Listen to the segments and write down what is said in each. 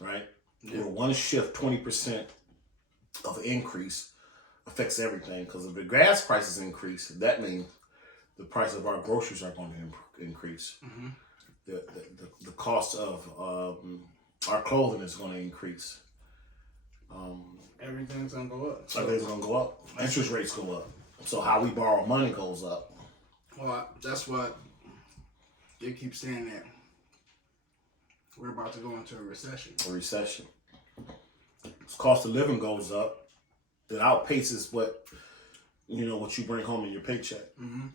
right? Yeah. Where one shift, 20% of increase affects everything. Because if the gas prices increase, that means the price of our groceries are going to increase. Mm-hmm. The cost of our clothing is going to increase. Everything's going to go up. Everything's going to go up. Interest rates go up. So how we borrow money goes up. Well, that's what they keep saying, that we're about to go into a recession. A recession. Cost of living goes up. It outpaces what you bring home in your paycheck. Mm-hmm.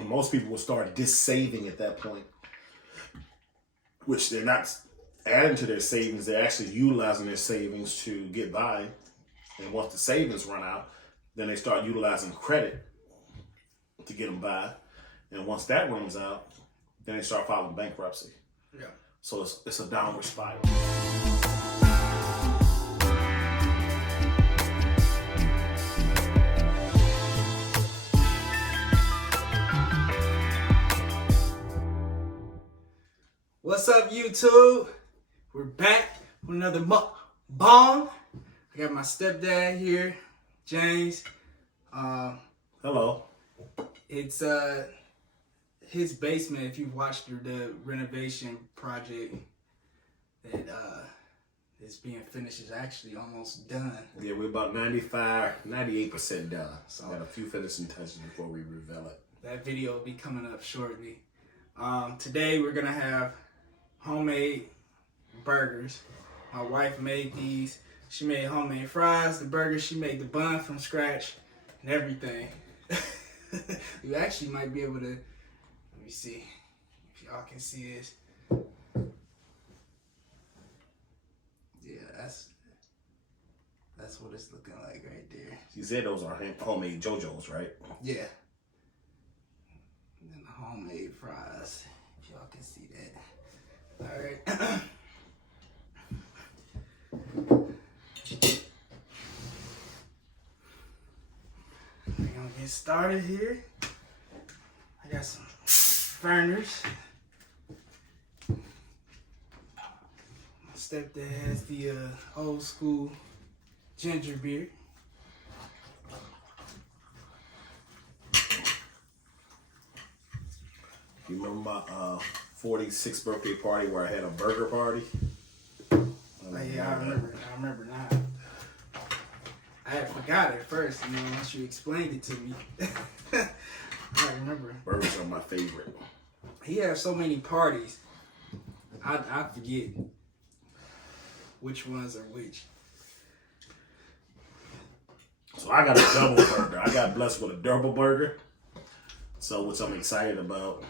And most people will start saving at that point, which they're not adding to their savings. They're actually utilizing their savings to get by. And once the savings run out, then they start utilizing credit to get them by. And once that runs out, then they start filing bankruptcy. Yeah. So it's a downward spiral. What's up, YouTube? We're back with another bong. I got my stepdad here, James. Hello. It's his basement. If you've watched the renovation project that is being finished, is actually almost done. Yeah, we're about 98% done. So got a few finishing touches before we reveal it. That video will be coming up shortly. Today we're gonna have homemade burgers. My wife made these. She made homemade fries, the burgers. She made the bun from scratch and everything. You actually might be able to, let me see if y'all can see this. Yeah, that's what it's looking like right there. You said those are homemade JoJos, right? Yeah. And then the homemade fries, if y'all can see that. All right. We're gonna get started here. I got some burners. My stepdad has the old school ginger beer. You remember my 46th birthday party where I had a burger party? Yeah, I remember now. I had forgot at first, once you explained it to me. I remember. Burgers are my favorite. He has so many parties, I forget which ones are which. So I got a double burger. I got blessed with a double burger. So which I'm excited about.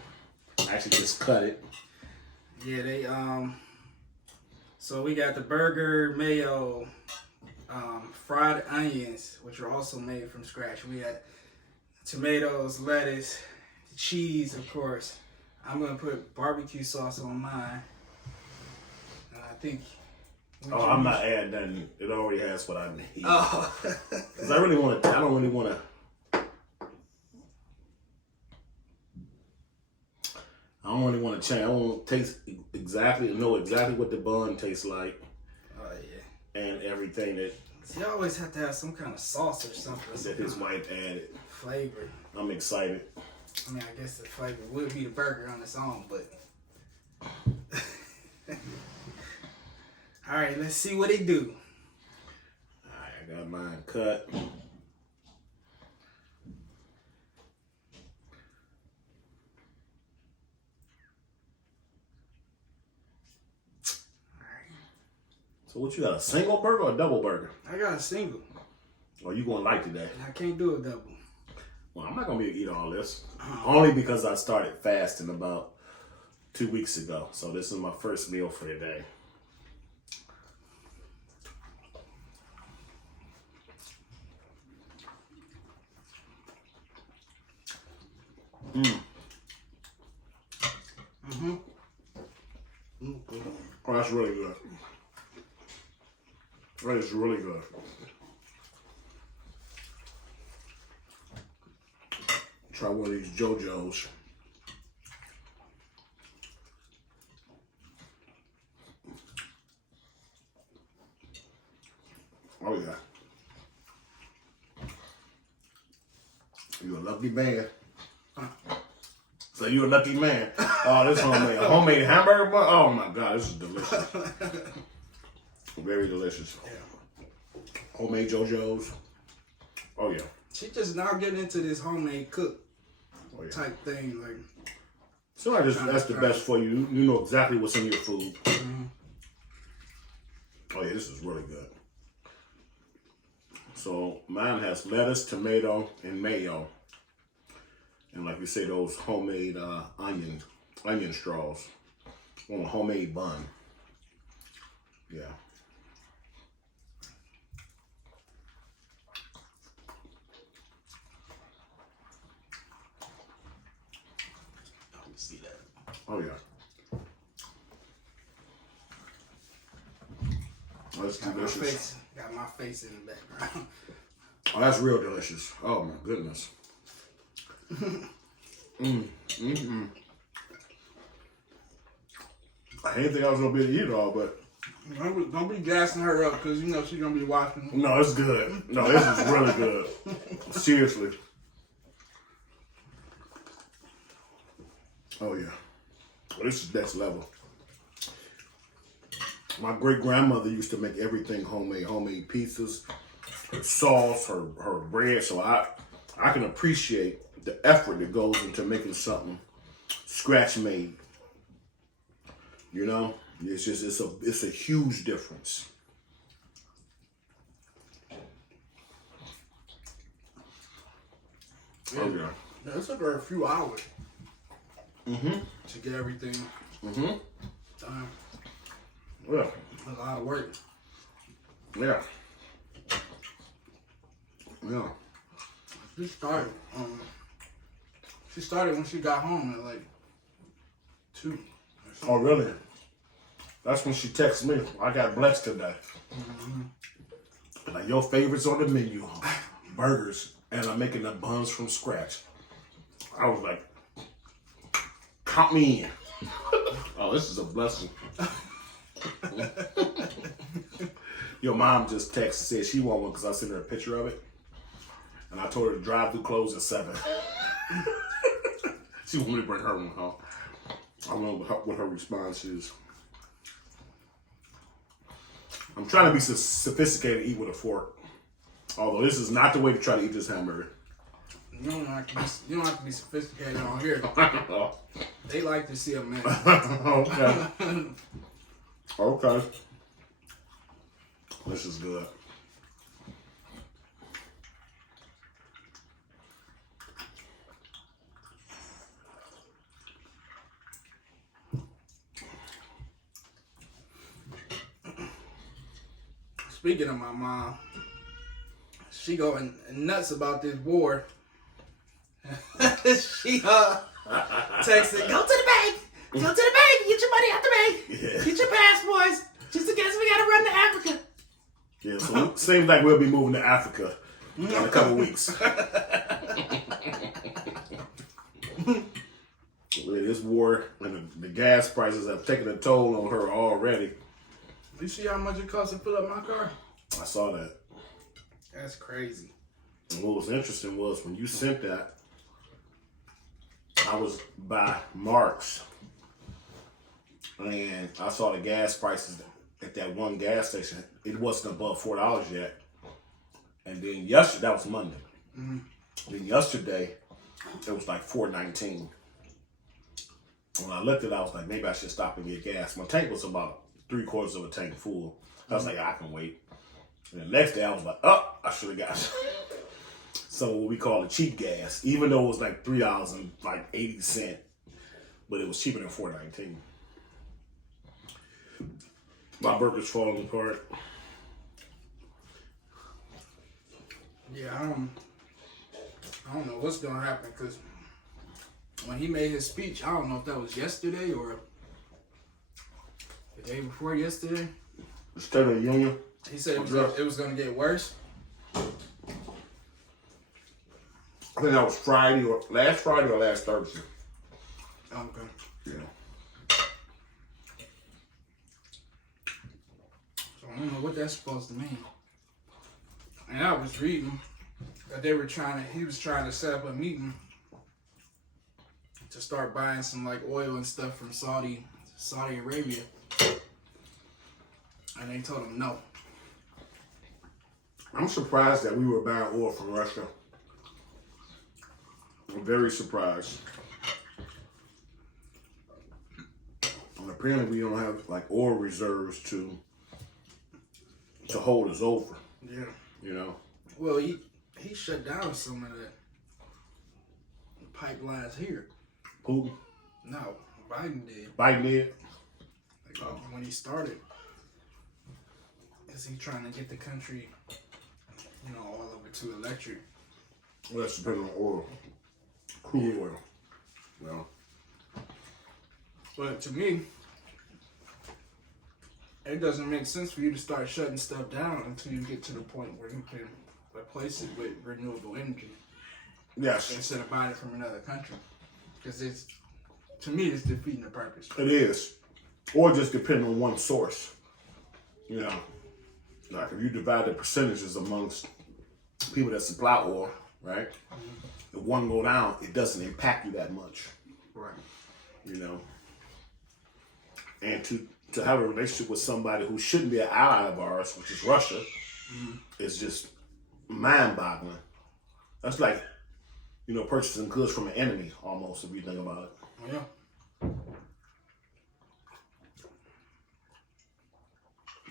I actually just cut it. Yeah, they so we got the burger, mayo, fried onions, which are also made from scratch. We had tomatoes, lettuce, cheese, of course. I'm gonna put barbecue sauce on mine. I think. Oh, I'm not adding nothing. It already has what I need. Oh. Because I don't really want to. I don't really want to change. I want to know exactly what the bun tastes like. Oh, yeah. And everything that. See, you always have to have some kind of sauce or something. That his wife added. Flavor. I'm excited. I mean, I guess the flavor would be the burger on its own, but. All right, let's see what they do. All right, I got mine cut. So what you got, a single burger or a double burger? I got a single. Or you going light today? I can't do a double. Well, I'm not going to be able to eat all this. Only because I started fasting about 2 weeks ago. So this is my first meal for the day. Oh, that's really good. That is really good. Try one of these JoJos. Oh yeah. You a lucky man. So you a lucky man. Oh, this homemade. A homemade hamburger bun? Oh my God, this is delicious. Very delicious. Yeah. Homemade JoJos. Oh yeah. She just now getting into this homemade cook type thing. Like, So that's the best for you. You know exactly what's in your food. Oh yeah, this is really good. So mine has lettuce, tomato, and mayo. And like you say, those homemade onion straws on a homemade bun. Yeah. let me see that. Oh yeah. Oh, that's delicious. Got my face in the background. Oh, that's real delicious. Oh my goodness. I didn't think I was gonna be able to eat it all, but Don't be gassing her up because you know she's gonna be watching. no, it's good. No, this is really good. Seriously. Oh yeah. Well, this is next level. My great grandmother used to make everything homemade pizzas, her sauce, her bread. So I can appreciate the effort that goes into making something scratch made. You know, it's a huge difference. Oh yeah. Yeah, it took her a few hours. To get everything done. Yeah. A lot of work. Yeah. Yeah. She started when she got home at like 2. Oh really? That's when she texted me. I got blessed today. Like, your favorites on the menu, burgers, and I'm making the buns from scratch. I was like, count me in. Oh, this is a blessing. Your mom just texted, said she want one because I sent her a picture of it. And I told her to drive through close at 7. She wanted me to bring her one home. I don't know what her response is. I'm trying to be sophisticated and eat with a fork. Although this is not the way to try to eat this hamburger. You don't have to be sophisticated on here. They like to see a man. Okay. Okay. This is good. Speaking of my mom, she going nuts about this war. She texted, go to the bank, get your money out the bank, get your passports, just in case we gotta run to Africa. Yeah, so it seems like we'll be moving to Africa in a couple weeks. This war and the gas prices have taken a toll on her already. You see how much it costs to fill up my car? I saw that. That's crazy. And what was interesting was when you sent that, I was by Mark's and I saw the gas prices at that one gas station. It wasn't above $4 yet. And then yesterday, that was Monday. Then yesterday, it was like $4.19. When I looked at it, I was like, maybe I should stop and get gas. My tank was about 3/4 of a tank full. I was like, I can wait. And the next day, I was like, oh, I should have got some what we call a cheap gas, even though it was like $3.80, but it was cheaper than $4.19. My burger's falling apart. Yeah, I don't know what's gonna happen because when he made his speech, I don't know if that was yesterday or the day before yesterday. The State of the Union. He said it was gonna get worse. I think that was Friday or last Thursday. Okay. Yeah. So I don't know what that's supposed to mean. And I was reading that he was trying to set up a meeting to start buying some like oil and stuff from Saudi Arabia. And they told him no. I'm surprised that we were buying oil from Russia. I'm very surprised. And apparently we don't have like oil reserves to hold us over. Yeah. You know? Well, he shut down some of the pipelines here. Putin? No, Biden did. Biden did? Like, when he started. Because he's trying to get the country, all over to electric. Well, that's depending on oil. Crude oil. Well. But to me, it doesn't make sense for you to start shutting stuff down until you get to the point where you can replace it with renewable energy. Yes. Instead of buying it from another country. Because to me, it's defeating the purpose. It is. Or just depending on one source. Like if you divide the percentages amongst people that supply oil, right? If one go down, it doesn't impact you that much. Right. And to have a relationship with somebody who shouldn't be an ally of ours, which is Russia, is just mind-boggling. That's like, purchasing goods from an enemy almost, if you think about it. Oh, yeah.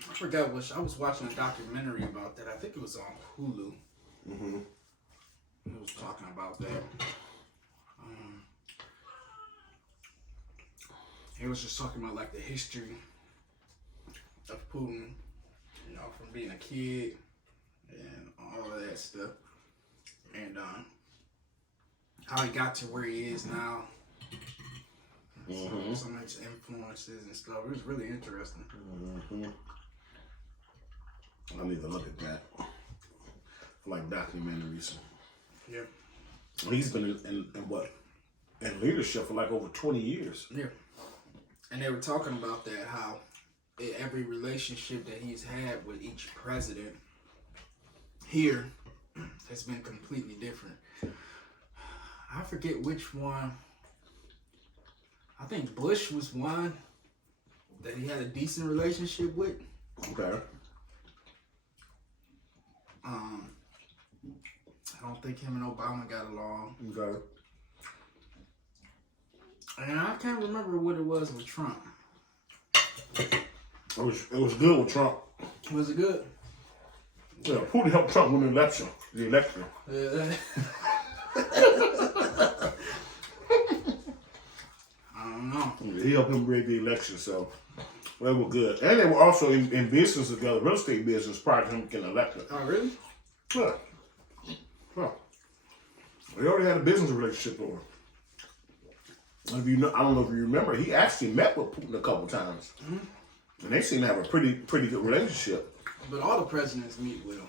I forgot I was watching a documentary about that. I think it was on Hulu. Mm-hmm. It was talking about that. It was just talking about like the history of Putin, from being a kid and all of that stuff, and how he got to where he is now. Mm-hmm. So much influences and stuff. It was really interesting. Mm-hmm. I need to look at that. I like documentaries. Yeah. He's been in leadership for like over 20 years. Yeah. And they were talking about that, how every relationship that he's had with each president here has been completely different. I forget which one. I think Bush was one that he had a decent relationship with. Okay. I don't think him and Obama got along. Okay. And I can't remember what it was with Trump. It was good with Trump. Was it good? Yeah, Putin helped Trump win the election. I don't know. He helped him rig the election, so they were good. And they were also in business together, real estate business, prior to him getting elected. Oh, really? Yeah. Huh. They already had a business relationship over. I don't know if you remember, he actually met with Putin a couple times. Mm-hmm. And they seem to have a pretty good relationship. But all the presidents meet with him.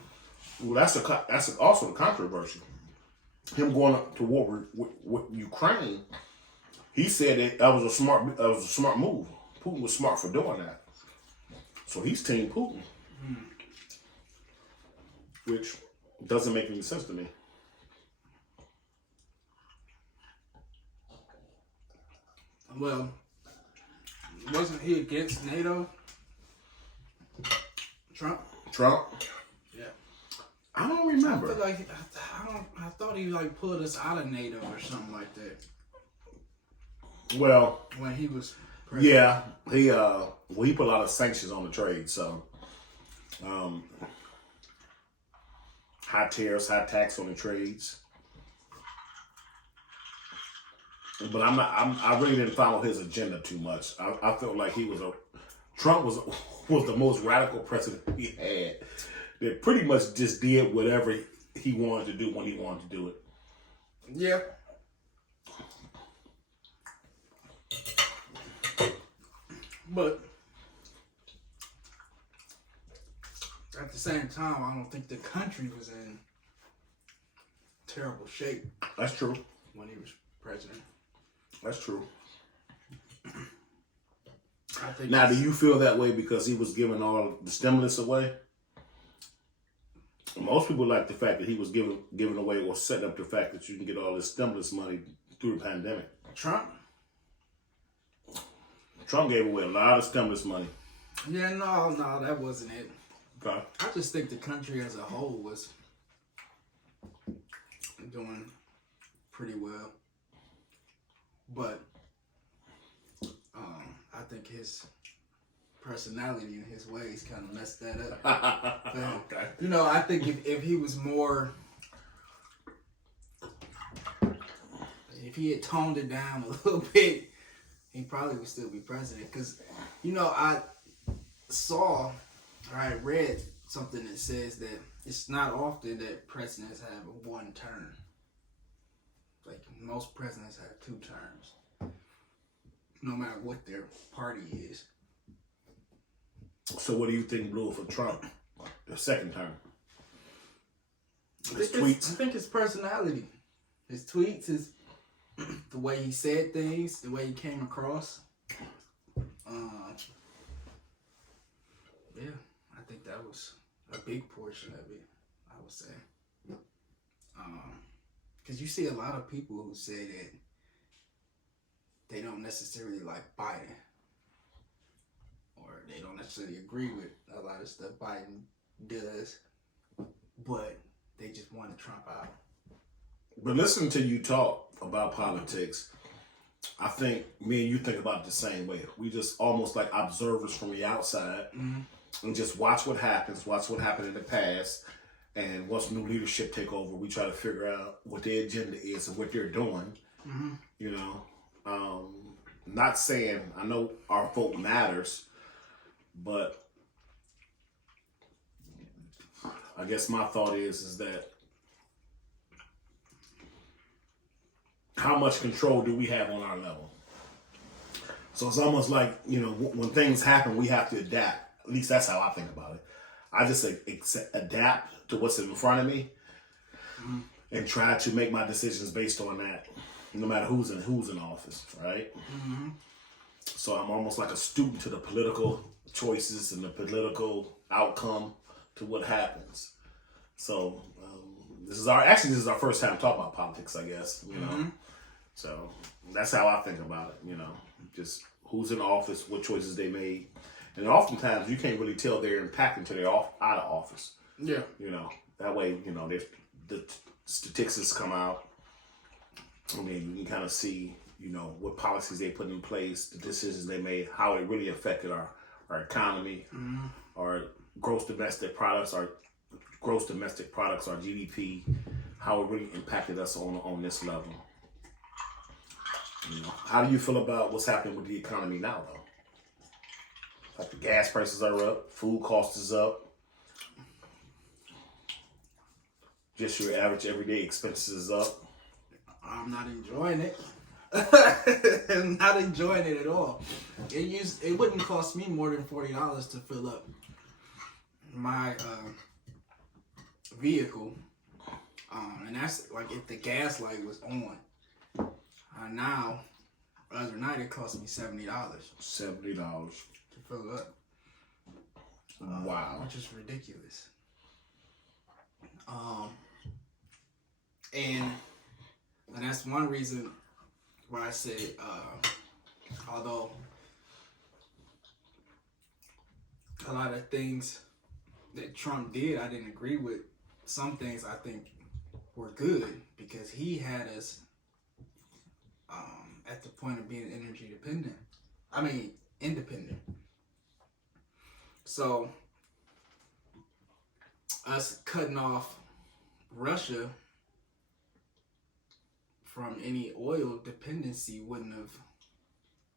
Well, that's also the controversy. Him going up to war with Ukraine, he said that was a smart move. Putin was smart for doing that. So he's Team Putin. Which doesn't make any sense to me. Well, wasn't he against NATO? Trump? Yeah. I don't remember. I thought he pulled us out of NATO or something like that. Well, when he was president. Yeah, he put a lot of sanctions on the trade, so high tariffs, high tax on the trades. But I really didn't follow his agenda too much. I felt like Trump was the most radical president we had. That pretty much just did whatever he wanted to do when he wanted to do it. Yeah. But at the same time, I don't think the country was in terrible shape. That's true. When he was president. That's true. Now, do you feel that way because he was giving all the stimulus away? Most people like the fact that he was giving away or setting up the fact that you can get all this stimulus money through the pandemic. Trump gave away a lot of stimulus money. Yeah, no, that wasn't it. Okay. I just think the country as a whole was doing pretty well. But I think his personality and his ways kind of messed that up. Okay. You know, I think if he was more, if he had toned it down a little bit, he probably would still be president. Because, you know, I read something that says that it's not often that presidents have one term. Like, most presidents have 2 terms, no matter what their party is. So what do you think blew for Trump, the second term? His I tweets? think his personality. His tweets, the way he said things, the way he came across. Yeah, I think that was a big portion of it, I would say. Because you see a lot of people who say that they don't necessarily like Biden, or they don't necessarily agree with a lot of stuff Biden does, but they just want Trump out. But listening to you talk about politics, I think me and you think about it the same way. We just almost like observers from the outside and just watch what happens, watch what happened in the past. And once new leadership take over, we try to figure out what their agenda is and what they're doing. You know, not saying, I know our vote matters, but I guess my thought is that how much control do we have on our level? So it's almost like, you know, when things happen, we have to adapt. At least that's how I think about it. I just adapt to what's in front of me and try to make my decisions based on that, no matter who's in office, right? So I'm almost like a student to the political choices and the political outcome to what happens. So this is our first time talking about politics, I guess, you know. So that's how I think about it, you know, just who's in office, what choices they made. And oftentimes you can't really tell their impact until they're out of office. Yeah. You know, that way, you know, the statistics come out. I mean, you can kind of see, you know, what policies they put in place, the decisions they made, how it really affected our economy, our gross domestic products, our GDP, how it really impacted us on this level. You know, how do you feel about what's happening with the economy now, though? Like the gas prices are up, food cost is up, just your average everyday expenses is up. I'm not enjoying it. I'm not enjoying it at all. It wouldn't cost me more than $40 to fill up my vehicle, and that's like if the gas light was on. Now, other night it cost me $70. $70 to fill up. Wow, which is ridiculous. And that's one reason why I said, although a lot of things that Trump did, I didn't agree with. Some things I think were good because he had us at the point of being independent. So us cutting off Russia from any oil dependency wouldn't have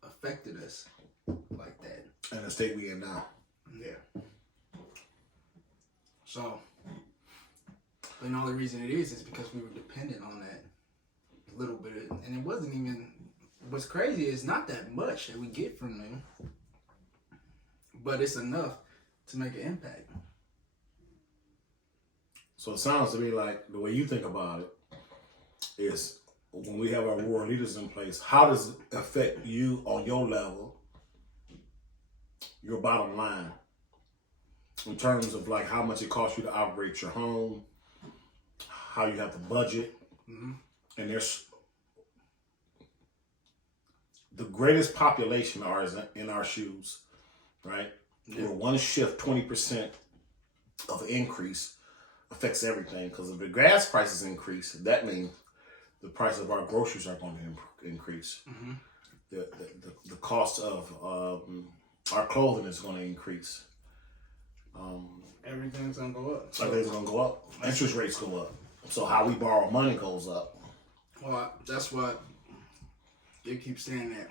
affected us like that. And the state we in now. Yeah. So, and the only reason it is because we were dependent on that little bit, and it wasn't even. What's crazy is not that much that we get from them, but it's enough to make an impact. So it sounds to me like the way you think about it is when we have our world leaders in place, how does it affect you on your level, your bottom line, in terms of like how much it costs you to operate your home, how you have to budget, and there's the greatest population are in our shoes, right? Yeah. Where one shift, 20% of increase affects everything. Because if the gas prices increase, that means the price of our groceries are going to increase. The cost of our clothing is going to increase. Everything's going to go up. Everything's going to go up. Interest rates go up. So how we borrow money goes up. Well, that's what they keep saying, that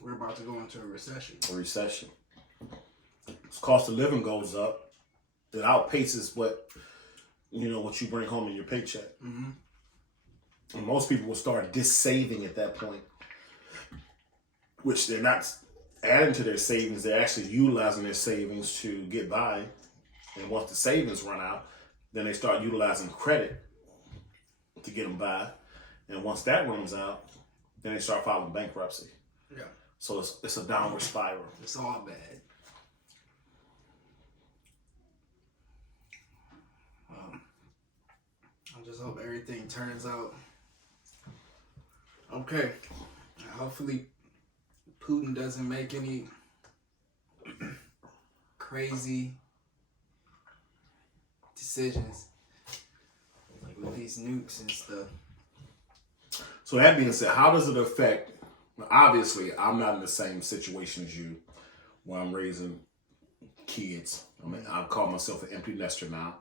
we're about to go into a recession. A recession. As cost of living goes up, it outpaces what you bring home in your paycheck. And most people will start saving at that point, which they're not adding to their savings. They're actually utilizing their savings to get by. And once the savings run out, then they start utilizing credit to get them by. And once that runs out, then they start filing bankruptcy. Yeah. So it's a downward spiral. It's all bad. I just hope everything turns out okay. Hopefully Putin doesn't make any crazy decisions like with these nukes and stuff. So that being said, how does it affect? Obviously, I'm not in the same situation as you, where I'm raising kids. I mean, I call myself an empty nester now.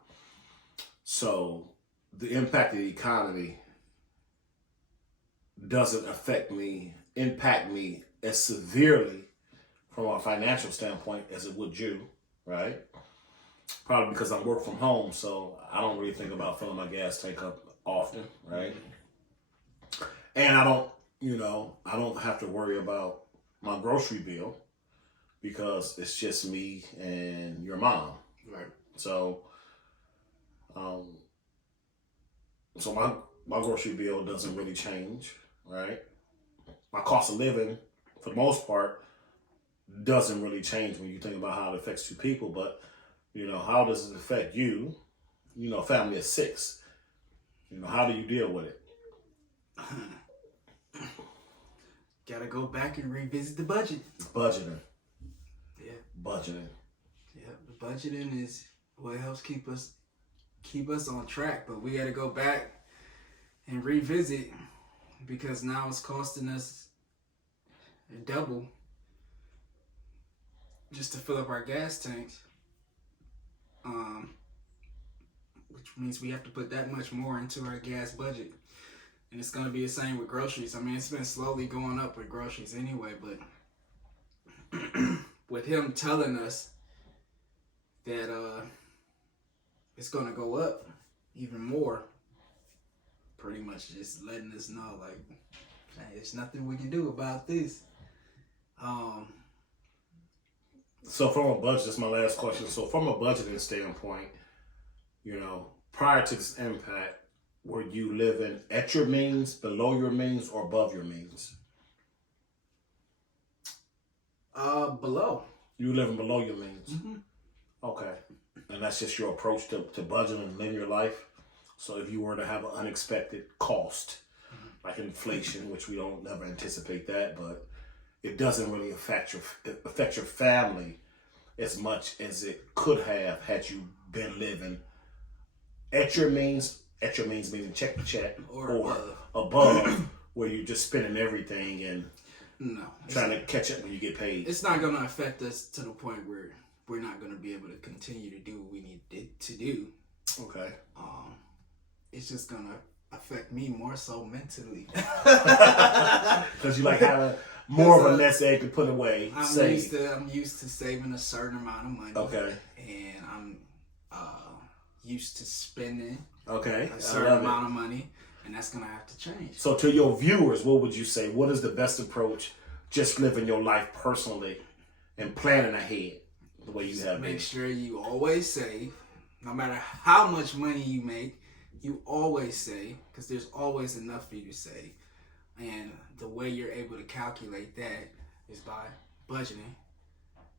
So the impact of the economy doesn't impact me as severely from a financial standpoint as it would you, right? Probably because I work from home, so I don't really think about filling my gas tank up often, right? And I don't have to worry about my grocery bill because it's just me and your mom. Right. So, my grocery bill doesn't really change, right? My cost of living, for the most part, doesn't really change when you think about how it affects two people. But, how does it affect you? Family of 6. How do you deal with it? Gotta go back and revisit the budget. Budgeting. Yeah. Budgeting. Yeah, the budgeting is what helps keep us on track. But we gotta go back and revisit, because now it's costing us double just to fill up our gas tanks. Which means we have to put that much more into our gas budget. And it's going to be the same with groceries. I mean, it's been slowly going up with groceries anyway, but with him telling us that it's going to go up even more, pretty much just letting us know, like, hey, there's nothing we can do about this. So from a budget, that's my last question. So from a budgeting standpoint, prior to this impact, were you living at your means, below your means, or above your means? Below. You were living below your means? Mm-hmm. Okay. And that's just your approach to budgeting and living your life? So if you were to have an unexpected cost, like inflation, which we don't never anticipate that, but it doesn't really affect your family as much as it could have had you been living at your means meaning check to check, or above where you're just spending everything and trying to catch up when you get paid. It's not going to affect us to the point where we're not going to be able to continue to do what we need to do. Okay. It's just going to affect me more so mentally. Because you like having more of a nest egg to put away. I'm used to saving a certain amount of money. Okay. And I'm used to spending a certain amount of money, and that's gonna have to change. So to your viewers, what would you say? What is the best approach? Just living your life personally and planning ahead the way you have. Make sure you always save, no matter how much money you make. You always save, because there's always enough for you to save. And the way you're able to calculate that is by budgeting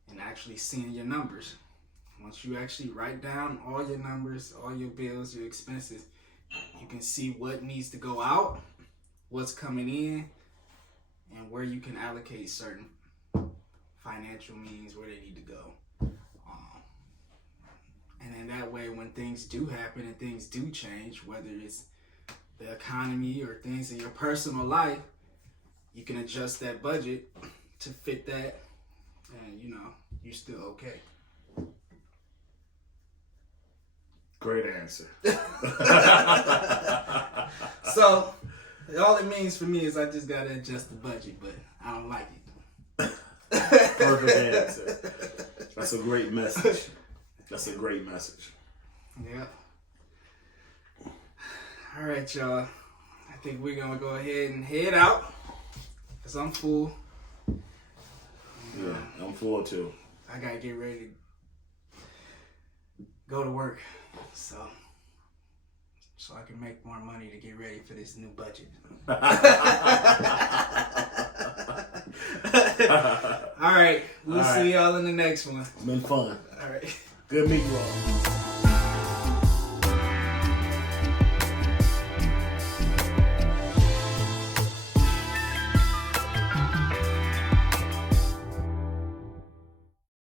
and actually seeing your numbers. Once you actually write down all your numbers, all your bills, your expenses, you can see what needs to go out, what's coming in, and where you can allocate certain financial means where they need to go. And then that way, when things do happen and things do change, whether it's the economy or things in your personal life, you can adjust that budget to fit that, and you're still okay. Great answer. So, all it means for me is I just gotta adjust the budget, but I don't like it. Perfect answer. That's a great message. That's a great message. Yeah. All right, y'all. I think we're gonna go ahead and head out, cause I'm full. Yeah, I'm full too. I gotta get ready to go to work, so I can make more money to get ready for this new budget. All right, we'll see y'all in the next one. It's been fun. All right. Good meeting you all.